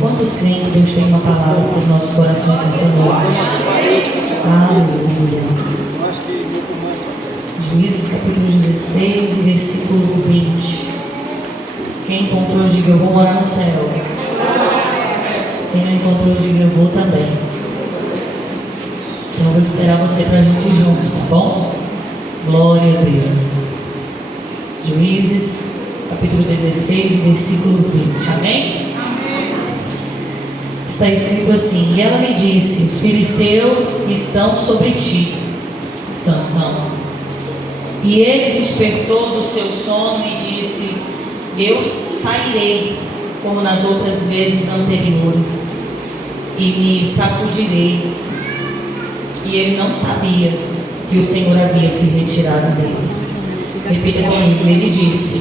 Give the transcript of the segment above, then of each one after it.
Quantos creem que Deus tem uma palavra para os nossos corações nessa noite? Aleluia. Juízes capítulo 16 e versículo 20. Quem encontrou, diga: eu vou morar no céu. Quem não encontrou, diga: eu vou também. Então eu vou esperar você para a gente ir junto, tá bom? Glória a Deus. Juízes capítulo 16 e versículo 20. Amém? Está escrito assim: e ela lhe disse: os filisteus estão sobre ti, Sansão. E ele despertou do seu sono e disse: eu sairei como nas outras vezes anteriores e me sacudirei. E ele não sabia que o Senhor havia se retirado dele. Repita comigo. Ele disse: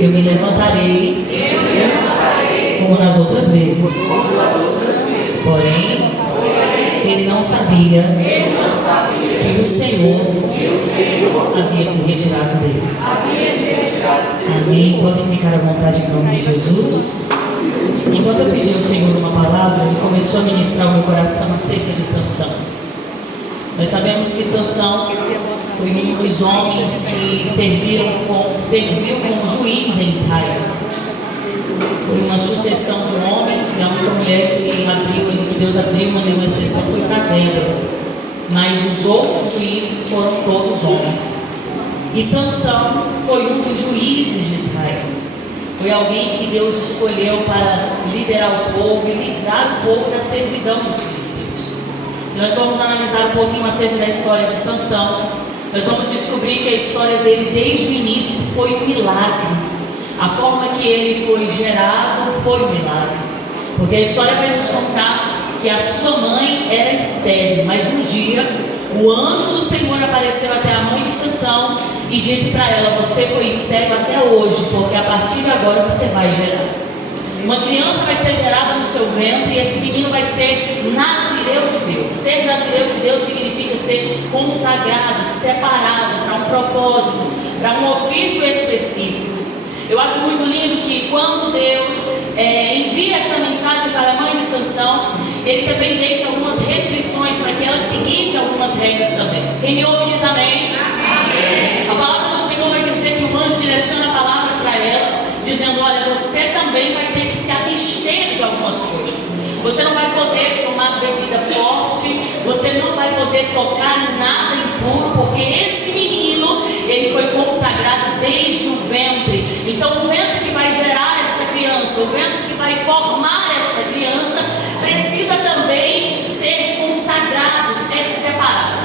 eu me levantarei como nas outras vezes. Porém, ele não sabia que o Senhor havia se retirado dele. Amém. Podem ficar à vontade em nome de Jesus. Enquanto eu pedi ao Senhor uma palavra, Ele começou a ministrar o meu coração acerca de Sansão. Nós sabemos que Sansão foi um dos homens que serviu como juiz em Israel. Foi uma sucessão de homens, e a única mulher que Deus abriu uma exceção foi para Débora. Mas os outros juízes foram todos homens. E Sansão foi um dos juízes de Israel. Foi alguém que Deus escolheu para liderar o povo e livrar o povo da servidão dos filisteus. Se nós formos analisar um pouquinho acerca da história de Sansão, nós vamos descobrir que a história dele desde o início foi um milagre. A forma que ele foi gerado foi um milagre. Porque a história vai nos contar que a sua mãe era estéril, mas um dia o anjo do Senhor apareceu até a mãe de Sansão e disse para ela: você foi estéril até hoje, porque a partir de agora você vai gerar. Uma criança vai ser gerada no seu ventre e esse menino vai ser nazireu de Deus. Ser nazireu de Deus significa ser consagrado, separado para um propósito, para um ofício específico. Eu acho muito lindo que quando Deus envia essa mensagem para a mãe de Sansão, Ele também deixa algumas restrições para que ela seguisse algumas regras também. Quem me ouve diz amém? Amém. A palavra do Senhor vai dizer que o anjo direciona a palavra para ela, dizendo: olha, você também vai ter que se abster de algumas coisas. Você não vai poder tomar bebida forte, você não vai poder tocar em nada impuro, porque esse menino, ele foi consagrado desde o ventre. Então o ventre que vai gerar esta criança, o ventre que vai formar esta criança, precisa também ser consagrado, ser separado.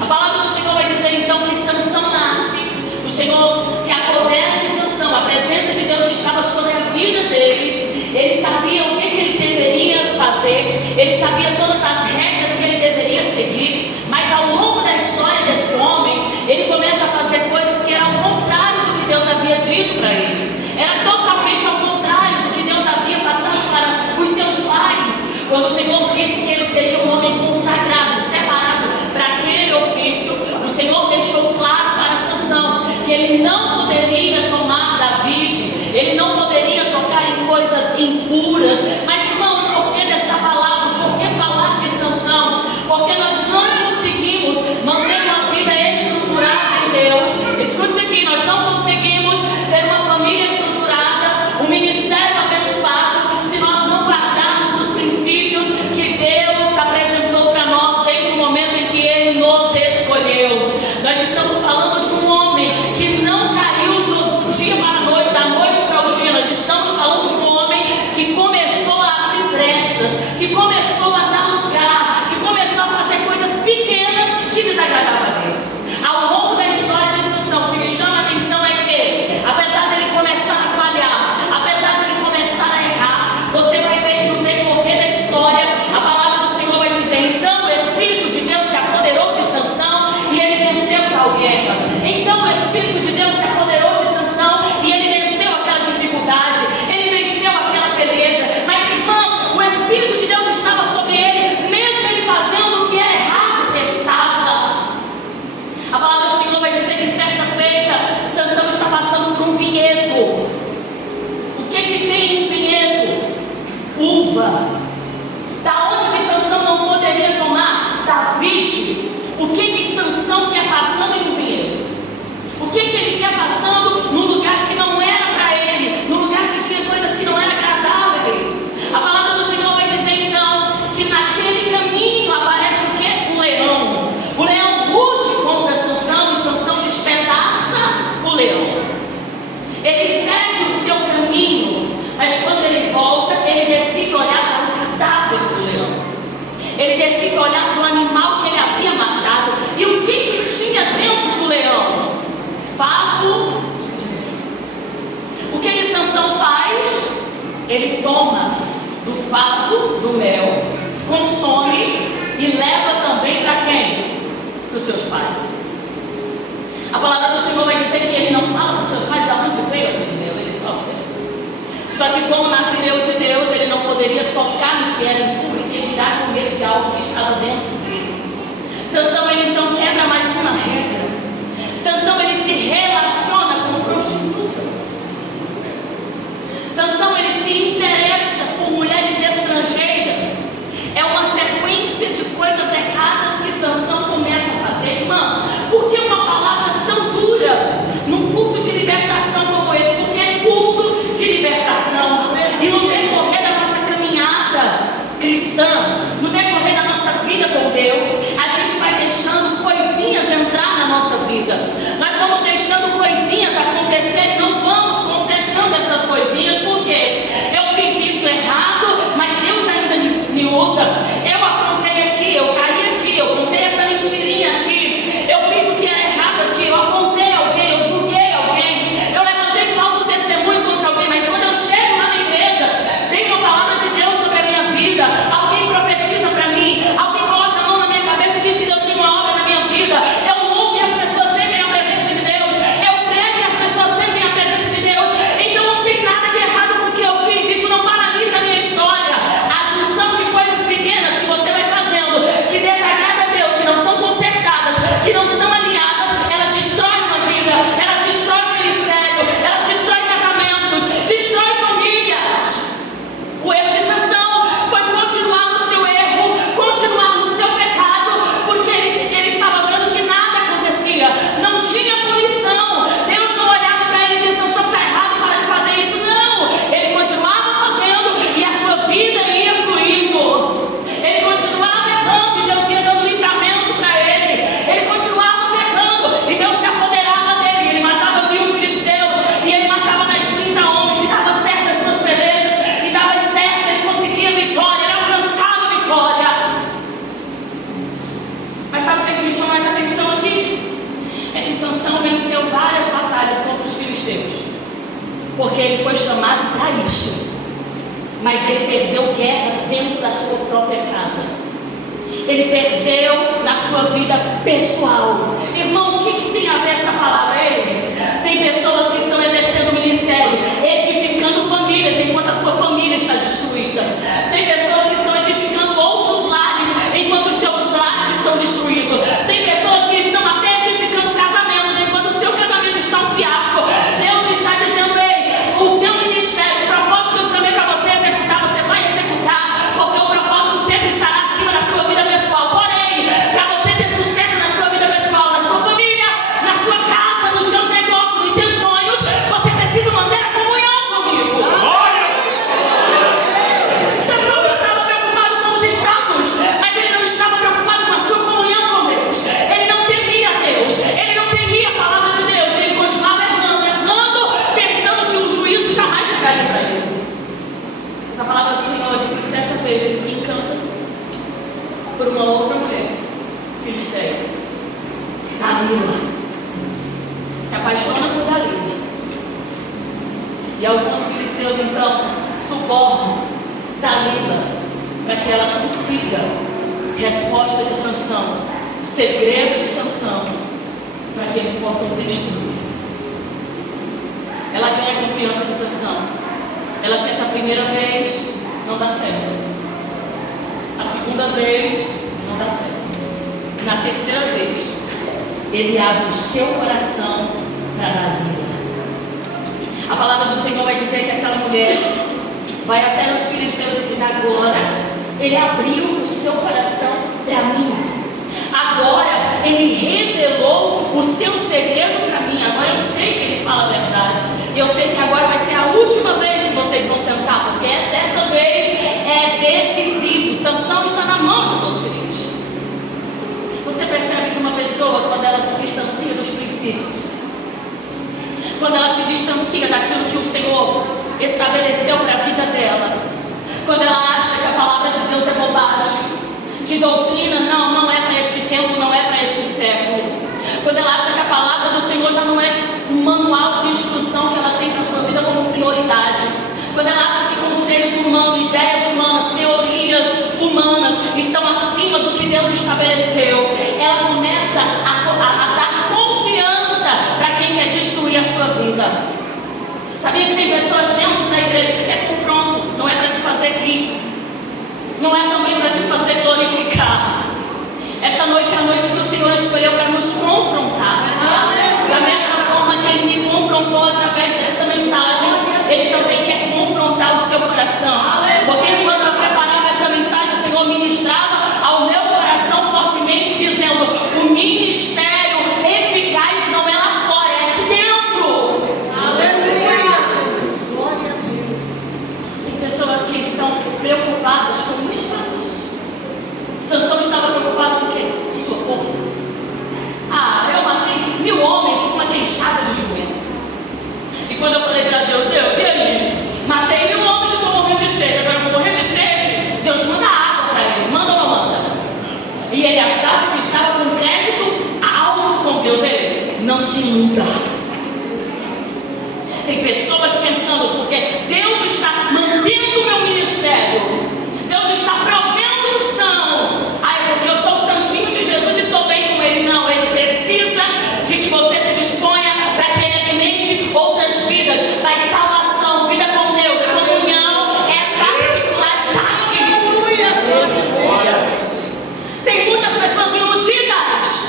A palavra do Senhor vai dizer então que Sansão nasce, o Senhor se apodera de Sansão, a presença de Deus estava sobre a vida dele, ele sabia o que ele deveria fazer, ele sabia todas as regras que ele deveria seguir, mas ao longo da história desse homem, ele começa a fazer coisas que eram ao contrário do que Deus havia dito para ele. Era totalmente ao contrário do que Deus havia passado para os seus pais, quando o Senhor disse que ele seria um homem consagrado, separado para aquele ofício. O Senhor deixou claro para Sansão que ele não poderia tomar da virgem, ele não poderia tocar em coisas impuras. Mas irmão, por que desta palavra? Por que falar de Sansão? Porque nós não conseguimos manter uma vida estruturada em Deus. Escute isso aqui: nós não conseguimos ter uma família estruturada, um ministério abençoado, se nós não guardarmos os princípios que Deus apresentou para nós desde o momento em que Ele nos escolheu. Nós estamos falando de um homem que não caiu do dia para a noite, da noite para o dia. Nós estamos falando de um homem que começou viúva. Da onde que Sansão não poderia tomar? David. O que Sansão quer passando em um vinhedo? O que ele quer passando num lugar que não era para ele, num lugar que tinha coisas que não eram agradáveis? A palavra do Senhor vai dizer então que naquele caminho aparece o quê? Um leão. O leão ruge contra Sansão e Sansão despedaça o leão. Ele segue o seu caminho, mas quando ele volta, ele decide olhar para o cadáver do leão. Ele decide olhar para o animal que ele havia matado. E o que tinha dentro do leão? Favo de mel. O que Sansão faz? Ele toma do favo do mel, consome e leva também para quem? Para os seus pais. A palavra do Senhor vai dizer que ele não fala para os seus pais de onde veio aquele mel, ele só veio. Só que como nazireu de Deus, ele não poderia tocar no que era impuro e que dirá comer de algo que estava dentro dele. Sansão, ele então quebra mais uma regra. Sansão, ele se relaciona com prostitutas. Sansão, ele se interessa por mulheres estrangeiras. É uma sequência de coisas erradas que Sansão começa a fazer. Irmã, por que uma palavra tão dura num culto de libertação como esse? Porque é culto de libertação. E no decorrer da nossa caminhada cristã, no decorrer da nossa vida com Deus, a gente vai deixando coisinhas entrar na nossa vida. Nós vamos deixando coisinhas acontecer e não vamos consertando essas coisinhas. Por quê? Eu fiz isso errado, mas Deus ainda me usa. Eu aprontei aqui, eu caí aqui, eu contei essa mentirinha aqui, eu fiz o que era errado aqui, eu apontei alguém, eu julguei alguém, eu levantei falso testemunho contra alguém, mas quando eu chego lá na igreja, tem uma palavra de Deus sobre a minha vida, alguém profetiza para mim, alguém coloca a mão na minha cabeça e diz que Deus tem uma obra na minha vida, eu louvo e as pessoas sentem a presença de Deus, eu prego e as pessoas sentem a presença de Deus. Então não tem nada de errado com o que eu fiz, isso não paralisa a minha história. A junção de coisas pequenas que você vai fazendo, que desagrada a Deus, que não são consertadas, que não são alinhadas, elas destroem uma vida, elas destroem o ministério, elas destroem casamentos, destroem famílias. O erro de Sansão foi continuar no seu erro, continuar no seu pecado, porque ele estava vendo que nada acontecia, não tinha punição. Deus não olhava para ele e dizia: Sansão, está errado, para de fazer isso. Não, ele continuava fazendo e a sua vida ia fluindo. Ele continuava errando e Deus ia dando livramento para ele. Ele continuava pecando e Deus se apoderava dele. Ele matava 1000 filisteus e ele matava mais 30 homens e dava certo as suas pelejas e dava certo, ele conseguia vitória, ele alcançava a vitória. Mas sabe o que me chama mais atenção aqui? É que Sansão venceu várias batalhas contra os filisteus, porque ele foi chamado para isso. Mas ele perdeu guerras dentro da sua própria casa. Ele perdeu na sua vida pessoal. Irmão, o que tem a ver essa palavra? Tem pessoas que estão exercendo o ministério, edificando famílias, enquanto a sua família está destruída. Tem pessoas que estão edificando outros lares, enquanto os seus lares estão destruídos. Tem pessoas que estão até edificando casamentos, enquanto o seu casamento está um fiasco. Deus está dizendo: ei, o teu ministério, o propósito que eu chamei para você executar, você vai executar, porque o propósito sempre estará acima da sua vida pessoal. Porém, para você ter sucesso na sua vida pessoal, na sua família, na sua casa, nos seus negócios, nos seus sonhos, você precisa manter a comunhão comigo. Sansão estava preocupado com os status, mas ele não estava preocupado com a sua comunhão com Deus. Ele não temia Deus, ele não temia a palavra de Deus, ele continuava errando, pensando que o juízo jamais chegaria para ele. Essa palavra do Senhor diz que certa vez ele se encanta por uma outra mulher filisteia, Dalila. Se apaixona por Dalila. E alguns filisteus então subornam Dalila para que ela consiga resposta de Sansão, o segredo de Sansão, para que eles possam destruir. Ela ganha a confiança de Sansão. Ela tenta a primeira vez, não dá certo. A segunda vez, não dá certo. Na terceira vez, ele abre o seu coração para Dalila. A palavra do Senhor vai dizer que aquela mulher vai até os filisteus e diz: agora ele abriu o seu coração para mim. Agora ele revelou o seu segredo para mim. Agora eu sei que ele fala a verdade. E eu sei que agora vai ser a última vez que vocês vão tentar, porque dessa vez é decisivo. Sansão está na mão de vocês. Você percebe que uma pessoa, quando ela se distancia dos princípios, quando ela se distancia daquilo que o Senhor estabeleceu para a vida dela, quando ela acha que a palavra de Deus é bobagem, que doutrina não é para este tempo, não é para este século, quando ela acha que a palavra do Senhor já não é um manual de instrução que ela tem para a sua vida como prioridade, quando ela acha que conselhos humanos, ideias humanas, teorias humanas estão acima do que Deus estabeleceu, ela começa a dar confiança para quem quer destruir a sua vida. Sabia que tem pessoas dentro da igreja que quer confronto, não é para te fazer rir, não é também para te fazer glorificar. Essa noite é a noite que o Senhor escolheu para nos confrontar. Da mesma forma que Ele me confrontou através desta mensagem, Ele também quer confrontar o seu coração. Porque enquanto eu preparava essa mensagem, o Senhor ministrava ao meu coração fortemente, dizendo: o ministério eficaz não é lá fora, é aqui dentro. Aleluia! Glória a Deus. Tem pessoas que estão preocupadas com o status. Sansão estava preocupado com o quê? Com sua força. Eu matei 1000 homens com uma queixada de jumento. E quando eu falei para Deus: Deus, e aí? Matei 1000 homens e estou morrendo de sede. Agora eu vou morrer de sede. Deus manda água para ele. Manda ou não manda? E ele achava que estava com crédito alto com Deus. Ele não se iluda. Tem pessoas pensando, porque Deus está mantendo o meu ministério, Deus está provendo unção. É porque eu sou o santinho de Jesus e estou bem com Ele. Não, Ele precisa de que você se disponha para que Ele alimente outras vidas. Mas salvação, vida com Deus, comunhão é particularidade. Aleluia! Tem muitas pessoas iludidas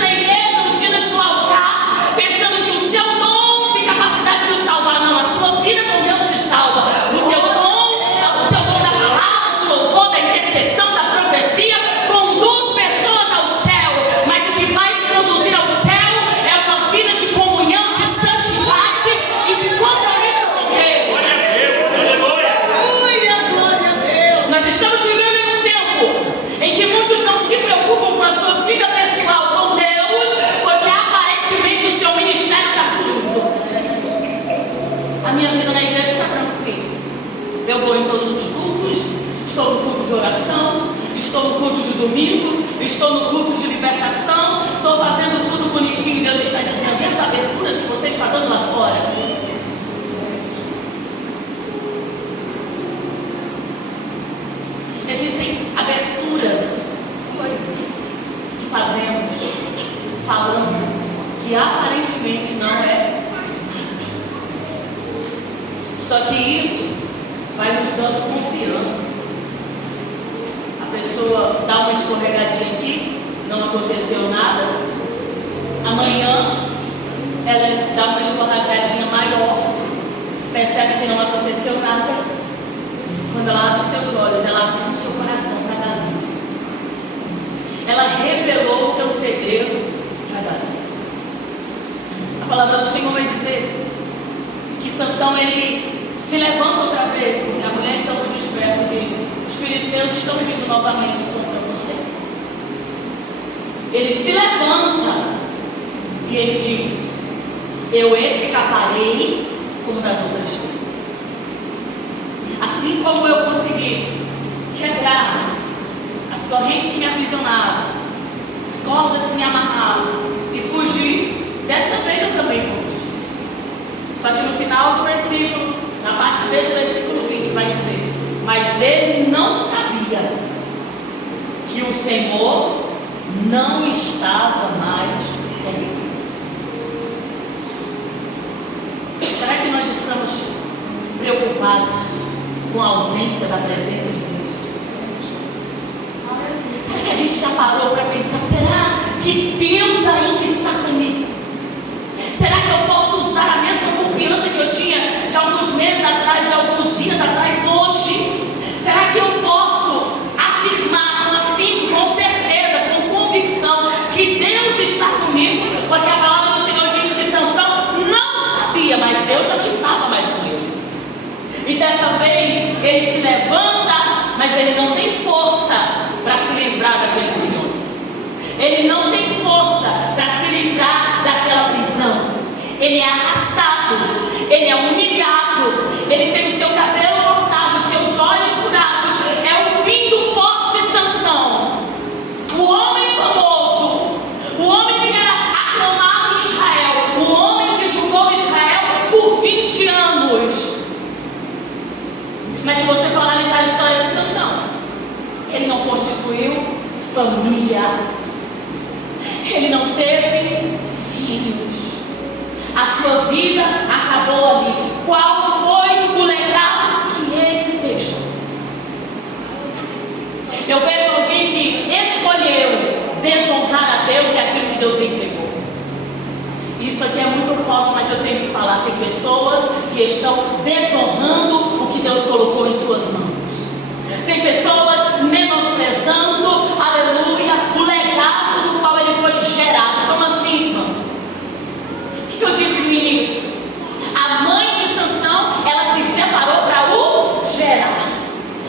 na igreja, iludidas no altar, pensando que o seu dom tem capacidade de o salvar. Não, a sua vida com Deus te salva. O teu dom da palavra, do louvor, da intercessão, da profecia, conduz pessoas ao céu. Mas o que vai te conduzir ao céu é uma vida de comunhão, de santidade e de compromisso com Deus. Aleluia, glória a Deus. Nós estamos vivendo em um tempo em que muitos não se preocupam com a sua vida pessoal com Deus, porque aparentemente o seu ministério está fluindo. A minha vida na igreja está tranquila. Eu vou em todos os cultos, estou no culto de oração, estou no culto de domingo, estou no culto de libertação, estou fazendo tudo bonitinho. Deus está dizendo: e as aberturas que você está dando lá fora? Existem aberturas, coisas que fazemos, falamos, que aparentemente não é nada. Só que isso vai nos dando confiança. A pessoa dá uma escorregadinha aqui, não aconteceu nada. Amanhã ela dá uma escorregadinha maior, percebe que não aconteceu nada. Quando ela abre os seus olhos, ela abre o seu coração para dar vida. Ela revelou o seu segredo para dar vida. A palavra do Senhor vai dizer que Sansão, ele se levanta outra vez, porque a mulher então o desperta e diz: os filisteus estão vindo novamente contra você. Ele se levanta e ele diz: eu escaparei como das outras vezes. Assim como eu consegui quebrar as correntes que me aprisionavam, as cordas que me amarravam e fugir, desta vez eu também vou fugir. Só que no final do versículo, na parte B do versículo 20, vai dizer: mas ele não sabia que o Senhor não estava mais com ele. Será que nós estamos preocupados com a ausência da presença de Deus? Será que a gente já parou para pensar: será que Deus ainda está comigo? Será que eu posso usar a mesma confiança que eu tinha de alguns meses atrás, de alguns dias atrás, hoje? dessa vez ele se levanta, mas ele não tem força para se livrar daqueles milhões. Ele não tem força para se livrar daquela prisão. Ele é arrastado, ele é humilhado, ele tem o seu cabelo cortado, os seus olhos furados. É o fim do forte Sansão, o homem famoso, o homem que era aclamado em Israel, o homem que julgou Israel por 20 anos. Mas se você for analisar a história de Sansão, ele não constituiu família, ele não teve filhos. A sua vida acabou ali. Qual foi o legado que ele deixou? Eu vejo alguém que escolheu desonrar a Deus e aquilo que Deus lhe entregou. Isso aqui é muito forte, mas eu tenho que falar. Tem pessoas que estão desonrando o que Deus colocou em suas mãos. Tem pessoas menosprezando, aleluia, o legado no qual ele foi gerado. Como assim, irmão? O que eu disse no início? A mãe de Sansão, ela se separou para o gerar.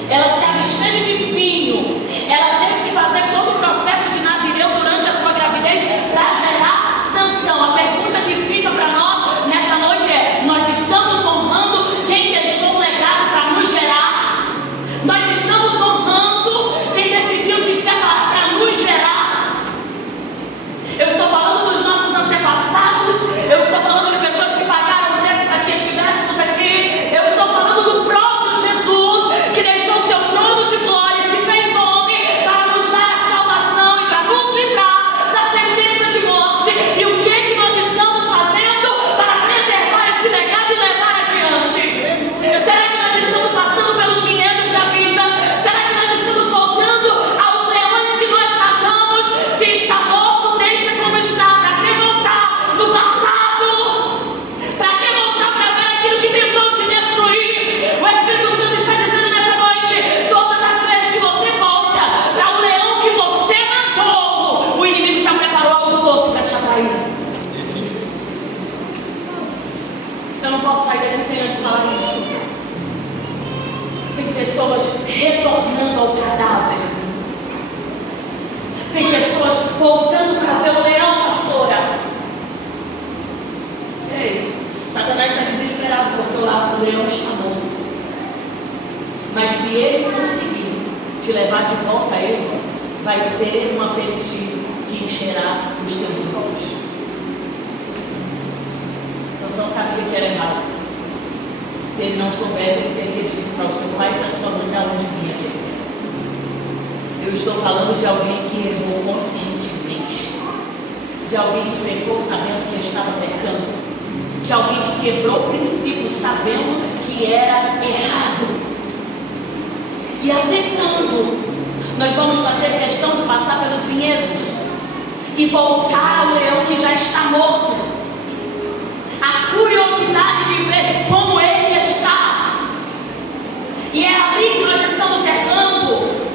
Ela se absteve de vinho. Ela teve que fazer todo o processo de nazireu durante a sua gravidez para gerar Sansão. A pergunta que fica para nós nessa noite é: nós estamos honrando quem deixou um legado para nos gerar? Nós estamos honrando quem decidiu se separar para nos gerar? Eu estou falando dos nossos antepassados. Eu estou falando de pessoas que pagaram o preço para que estivéssemos aqui. Eu estou falando do próprio Jesus, que deixou o seu trono de glória e se fez homem para nos dar a salvação e para nos livrar da sentença de morte. E o que nós estamos fazendo para preservar esse legado e levar adiante? Será que nós estamos passando pelos vinhedos da vida? Será que nós estamos voltando aos leões que nós matamos? Se está morto, deixa como está. Para que voltar no passado? Para que voltar para ver aquilo que tentou te destruir? O Espírito Santo está dizendo nessa noite: todas as vezes que você volta para o leão que você matou, o inimigo já preparou algo doce para te atrair. Eu não posso sair daqui sem antes falar isso. Tem pessoas retornando ao cadáver. Tem pessoas voltando para ver o leão, pastora. Ei, Satanás está desesperado porque o leão está morto. Mas se ele conseguir te levar de volta a ele, vai ter um aperitivo que encherá os teus olhos. Sansão sabia que era errado. Se ele não soubesse, ele teria dito para o seu pai e para a sua mãe de onde vinha aquele leão. Eu estou falando de alguém que errou conscientemente, de alguém que pecou sabendo que estava pecando, de alguém que quebrou princípios sabendo que era errado. E até quando nós vamos fazer questão de passar pelos vinhedos e voltar ao leão que já está morto? A curiosidade de ver como ele está. E é ali que nós estamos errando.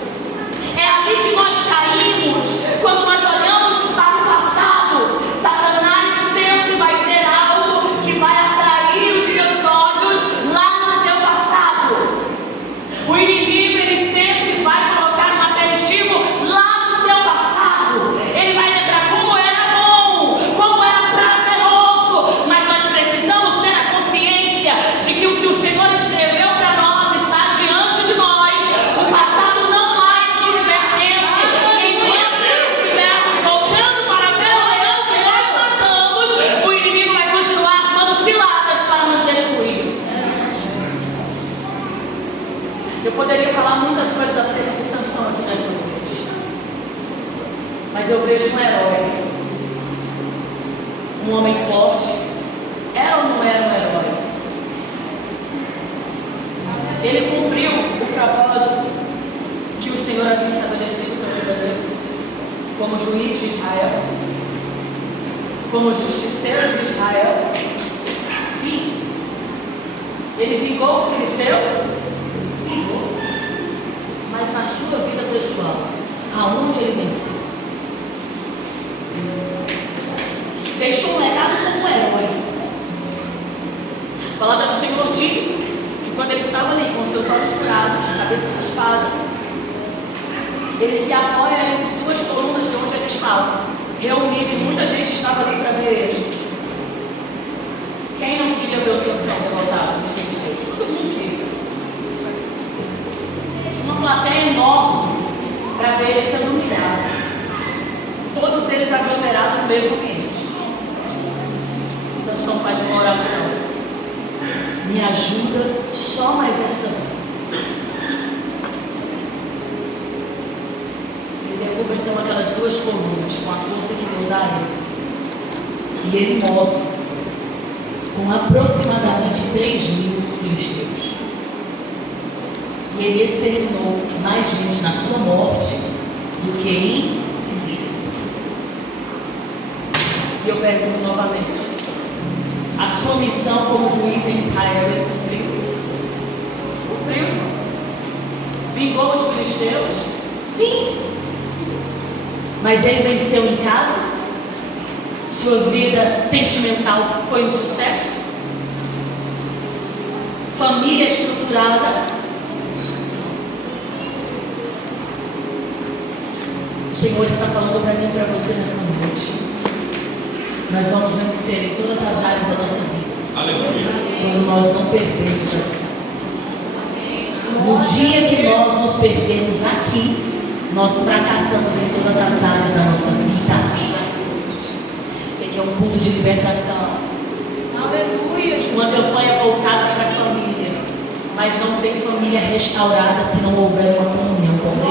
É ali que nós caímos. Quando nós olhamos para o passado, Satanás sempre vai ter algo que vai atrair os teus olhos lá no teu passado. O inimigo, ele sempre vai colocar um aperitivo lá no teu passado. Ele vai lembrar como era bom, como era prazeroso. Mas nós precisamos ter a consciência de que o Senhor escreveu para nós está diante de nós. O passado não mais nos pertence. E enquanto nós estivermos voltando para ver o leão que nós matamos, o inimigo vai continuar armando ciladas para nos destruir. Eu poderia falar muitas coisas acerca de Sansão aqui nessa noite, mas eu vejo um herói, um homem forte. Era ou não era um herói? Ele cumpriu o propósito que o Senhor havia estabelecido para a vida dele, como juiz de Israel, como justiceiro de Israel. Sim. Ele vingou os filisteus? Vingou. Mas na sua vida pessoal, aonde ele venceu? Deixou um legado como um herói. A palavra do Senhor diz que quando ele estava ali com seus olhos furados, cabeça raspada, ele se apoia entre duas colunas de onde ele estava, reunido, e muita gente estava ali para ver ele. Quem não queria ver o Sansão derrotado nos filisteus? Todo mundo queria. Tinha uma plateia enorme para ver ele sendo humilhado. Todos eles aglomerados no mesmo ambiente. Sansão faz uma oração: me ajuda só mais esta vez. Ele derruba então aquelas duas colunas com a força que Deus dá a ele. E ele morre com aproximadamente 3.000 filisteus. E ele exterminou mais gente na sua morte do que em vida. E eu pergunto novamente: a sua missão como juiz em Israel, ele cumpriu? Cumpriu? Vingou os filisteus? Sim. Mas ele venceu em casa? Sua vida sentimental foi um sucesso? Família estruturada? O Senhor está falando para mim e para você nessa noite. Nós vamos vencer em todas as áreas da nossa vida. Aleluia. Quando nós não perdemos aqui. No dia que nós nos perdemos aqui, nós fracassamos em todas as áreas da nossa vida. Que é um culto de libertação. Aleluia. Uma campanha voltada para a família. Mas não tem família restaurada se não houver uma comunhão com Deus.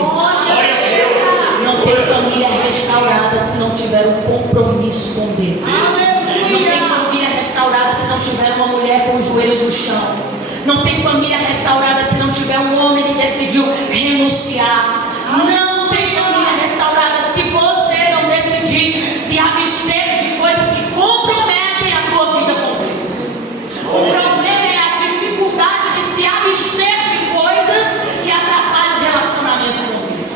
Não tem família restaurada se não tiver um compromisso com Deus. Não tem família restaurada se não tiver uma mulher com os joelhos no chão. Não tem família restaurada se não tiver um homem que decidiu renunciar. Não tem família restaurada se você não decidir se abster coisas que comprometem a tua vida com Deus. O problema é a dificuldade de se abster de coisas que atrapalham o relacionamento com Deus.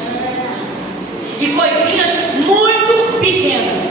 E coisinhas muito pequenas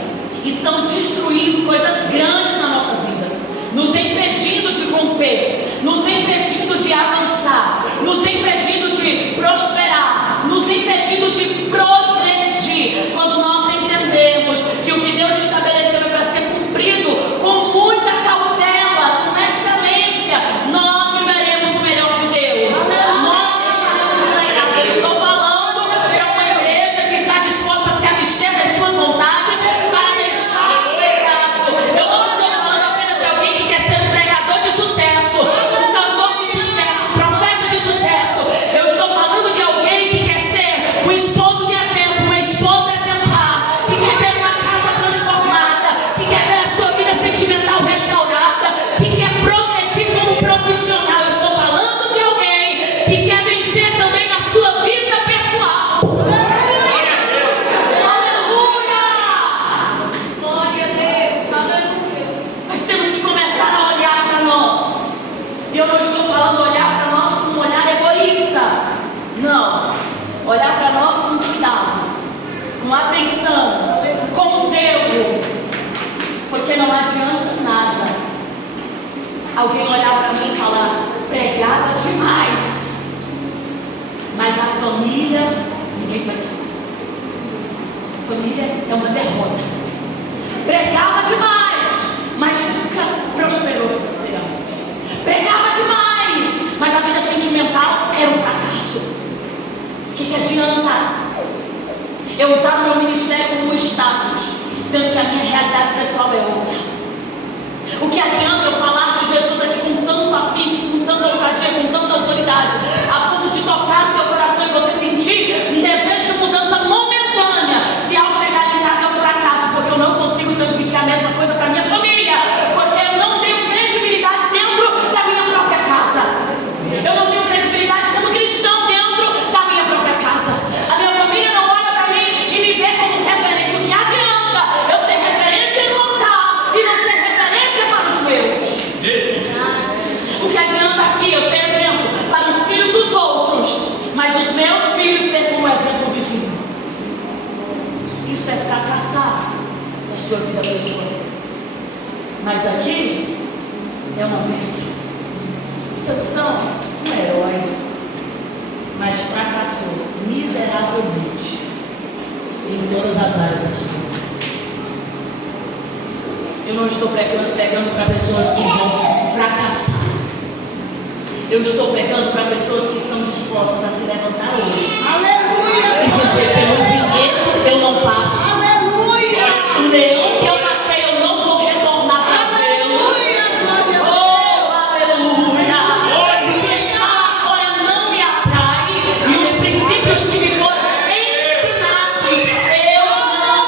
estão destruindo coisas grandes na nossa vida, nos impedindo de romper, nos impedindo de avançar, nos impedindo de prosperar, nos impedindo de progredir. Quando nós entendemos que o que Deus estabeleceu é para ser cumprido com muita cautela, com excelência, nós viveremos o melhor de Deus. Nós deixaremos o legado. Eu estou falando para uma igreja que está disposta a se abster das suas vontades para deixar o legado. Eu não estou falando apenas de alguém que quer ser um pregador de sucesso, um cantor de sucesso, um profeta de sucesso. Eu estou falando de alguém que quer ser um esposo de exemplo, uma esposa exemplar, que quer ter uma casa transformada, que quer ver a sua vida sentimental restaurada, que quer progredir como profissional. Eu estou falando de alguém que quer vencer também na sua vida pessoal. Aleluia! Glória a Deus! Aleluia! Nós temos que começar a olhar para nós. E eu não estou falando olhar para nós com um olhar egoísta. Não. Olhar para nós com cuidado, com atenção, com zelo. Porque não adianta nada alguém olhar para mim e falar: pregava demais, mas a família, ninguém vai saber. Família é uma derrota. Pregava demais, mas nunca prosperou financeiramente. Pregava demais, mas a vida sentimental era um fracasso. O que adianta eu usar o meu ministério como status, sendo que a minha realidade pessoal é outra? O que adianta eu falar de Jesus aqui com tanto afinco, com tanta ousadia, com tanta autoridade, a ponto de tocar no teu coração e você sentir um desejo de mudança momentânea, se ao chegar em casa é um fracasso, porque eu não consigo transmitir a mesma coisa para minha família, porque eu não tenho credibilidade dentro da minha própria casa. Eu não tenho credibilidade como cristão dentro da minha própria casa. A minha família não olha para mim e me vê como referência. O que adianta eu ser referência no altar e não ser referência para os meus? O que adianta aqui eu ser exemplo para os filhos dos outros, mas os meus filhos ter como exemplo o vizinho? Isso é fracassar na sua vida pessoal. Mas aqui é uma bênção. Sansão as áreas da sua vida. Eu não estou pregando para pessoas que vão fracassar. Eu estou pregando para pessoas que estão dispostas a se levantar hoje. Aleluia! E dizer, pelo vinhedo eu não passo. Aleluia! O leão que eu matei eu não vou retornar para vê-lo. Oh, aleluia! O que está lá fora não me atrai. E os princípios que me foram ensinados eu não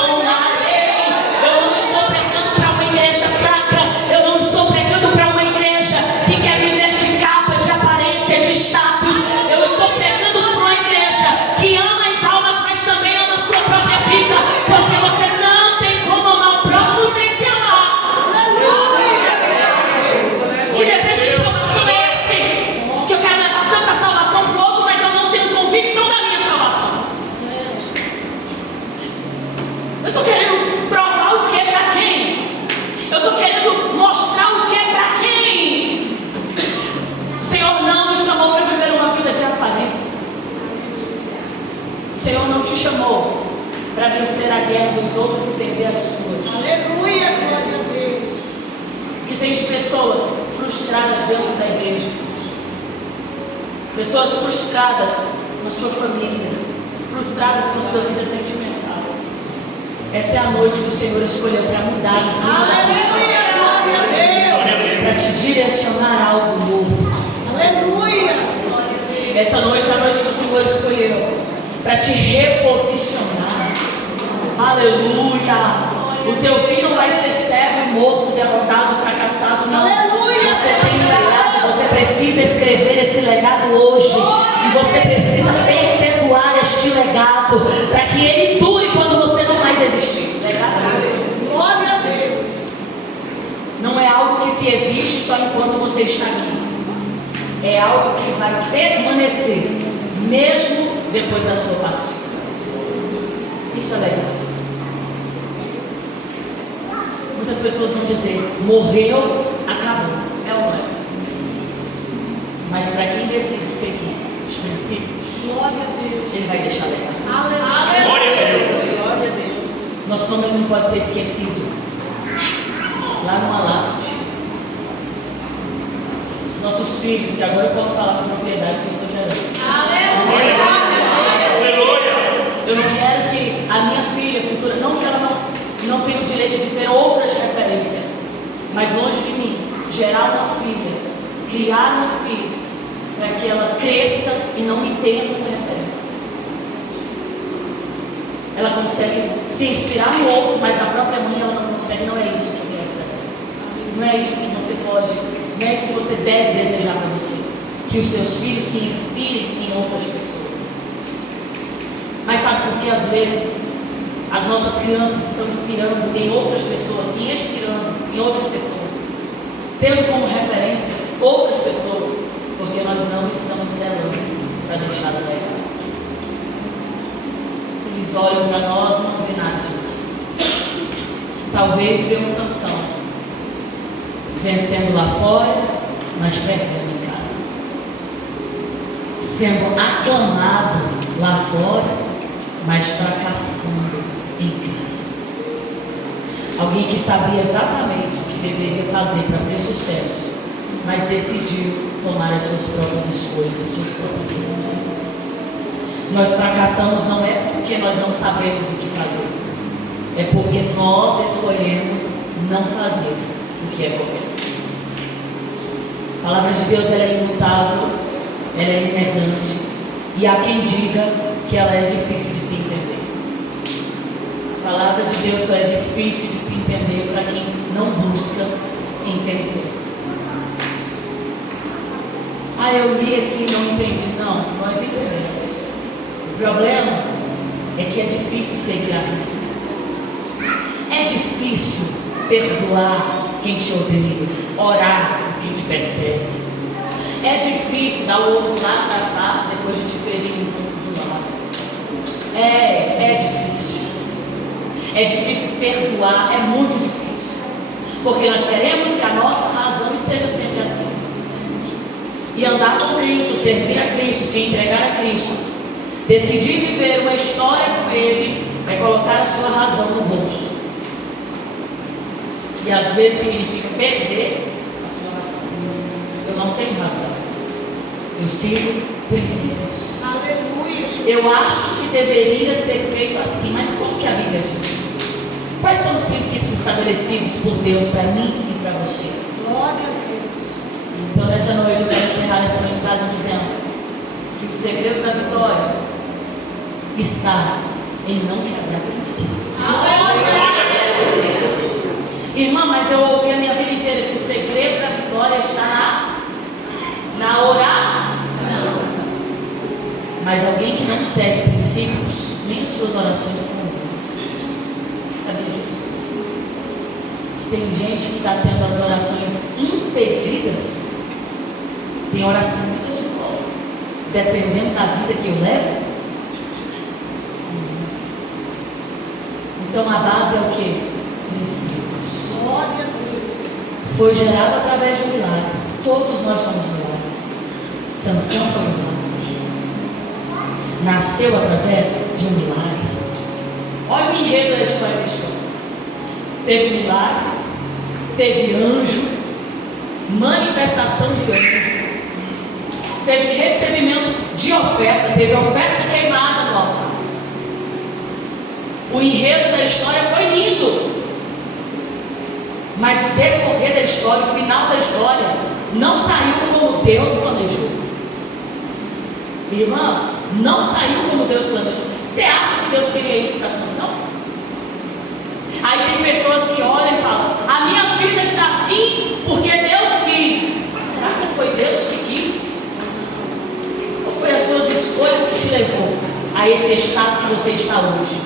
abandonarei. Eu não estou pregando para uma igreja fraca. Eu não estou pregando para uma igreja que quer viver de capa, de aparência, de status. Eu estou pregando para uma igreja que ama as almas, mas também ama a sua própria vida. Porque você não tem como amar o próximo sem se amar. Que desejo de salvação é esse? Que eu quero levar tanta salvação para o outro, mas eu não tenho convicção da minha salvação. Eu estou querendo provar o que para quem? Eu estou querendo mostrar o que para quem? O Senhor não nos chamou para viver uma vida de aparência. O Senhor não te chamou para vencer a guerra dos outros e perder as suas. Aleluia, glória a Deus. Que tem de pessoas frustradas dentro da igreja. Pessoas frustradas na sua família, frustradas com a sua vida sentimental. Essa é a noite que o Senhor escolheu para mudar a vida da pessoa, Aleluia, glória a Deus. para te direcionar a algo novo. Aleluia. Essa noite é a noite que o Senhor escolheu para te reposicionar. Aleluia. O teu filho não vai ser cego, morto, derrotado, fracassado, não. Aleluia. Você tem um legado, você precisa escrever esse legado hoje. E você precisa perpetuar este legado para que ele dure quando você não mais existir. Legado é isso. Glória a Deus. Não é algo que se existe só enquanto você está aqui. É algo que vai permanecer mesmo depois da sua partida. Isso é legado. Muitas pessoas vão dizer, morreu, acabou. É ou não é? Mas para quem decide seguir os princípios, Glória a Deus. ele vai deixar legado. Aleluia. Glória a Deus. Glória a Deus. Nosso nome não pode ser esquecido. Lá numa lápide. Os nossos filhos, que agora eu posso falar com propriedade que eu estou gerando. Aleluia. Eu não quero que a minha filha futura, não que ela não tenha o direito de ter outras referências, mas longe de mim, gerar uma filha, criar uma filha, para que ela cresça e não me tenha como referência. Ela consegue se inspirar no outro, mas na própria mãe ela não consegue. Não é isso que eu quero para ela. Não é isso que você pode, não é isso que você deve desejar para você. Que os seus filhos se inspirem em outras pessoas. Mas sabe por que às vezes as nossas crianças estão inspirando em outras pessoas, se inspirando em outras pessoas, tendo como referência outras pessoas, porque nós não estamos zelando para deixar o legado. Eles olham para nós e não vê nada demais. Talvez vejam Sansão vencendo lá fora, mas perdendo em casa, sendo aclamado lá fora, mas fracassando em casa. Alguém que sabia exatamente o que deveria fazer para ter sucesso, mas decidiu tomar as suas próprias escolhas, as suas próprias decisões. Nós fracassamos não é porque nós não sabemos o que fazer, é porque nós escolhemos não fazer o que é correto. A palavra de Deus ela é imutável, ela é inerrante, e há quem diga que ela é difícil de se entender. A palavra de Deus só é difícil de se entender para quem não busca entender. Eu li aqui e não entendi. Não, nós entendemos. O problema é que é difícil seguir a risca. É difícil perdoar quem te odeia, orar por quem te persegue. É difícil dar o outro lado da face depois de te ferir de um lado. É difícil. É difícil perdoar, é muito difícil. Porque nós queremos que a nossa razão esteja sempre assim. E andar com Cristo, servir a Cristo, se entregar a Cristo, Decidir viver uma história com Ele é colocar a sua razão no bolso. E às vezes significa perder a sua razão. Eu não tenho razão. Eu sigo princípios. Aleluia. Eu acho que deveria ser feito assim, mas como que a Bíblia diz? Quais são os princípios estabelecidos por Deus para mim e para você? Glória a Deus. Então nessa noite eu quero encerrar essa mensagem dizendo que o segredo da vitória está em não quebrar princípios. Irmã, mas eu ouvi a minha vida inteira que o segredo da vitória está na oração. Mas alguém que não segue princípios, nem as suas orações são ouvidas. Sabia disso? Tem gente que está tendo as orações impedidas. Tem oração que Deus não ouve. Dependendo da vida que eu levo. Então a base é o que? Princípios. Glória a Deus. Foi gerado através de um milagre. Todos nós somos milagres. Sansão foi um milagre. Nasceu através de um milagre. Olha o enredo da história da história. Teve milagre, teve anjo, manifestação de anjo, teve recebimento de oferta, teve oferta queimada no altar. O enredo da história foi lindo, mas o decorrer da história, o final da história, não saiu como Deus planejou. Irmã, não saiu como Deus planejou. Você acha que Deus queria isso para Sansão? Aí tem pessoas que olham e falam: a minha vida está assim porque Deus quis. Será que foi Deus que quis? Ou foi as suas escolhas que te levou a esse estado que você está hoje?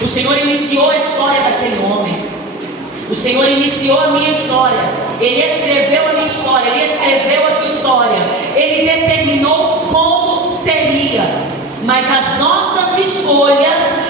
O Senhor iniciou a história daquele homem. O Senhor iniciou a minha história. Ele escreveu a minha história. Ele escreveu a tua história. Ele determinou como seria. Mas as nossas escolhas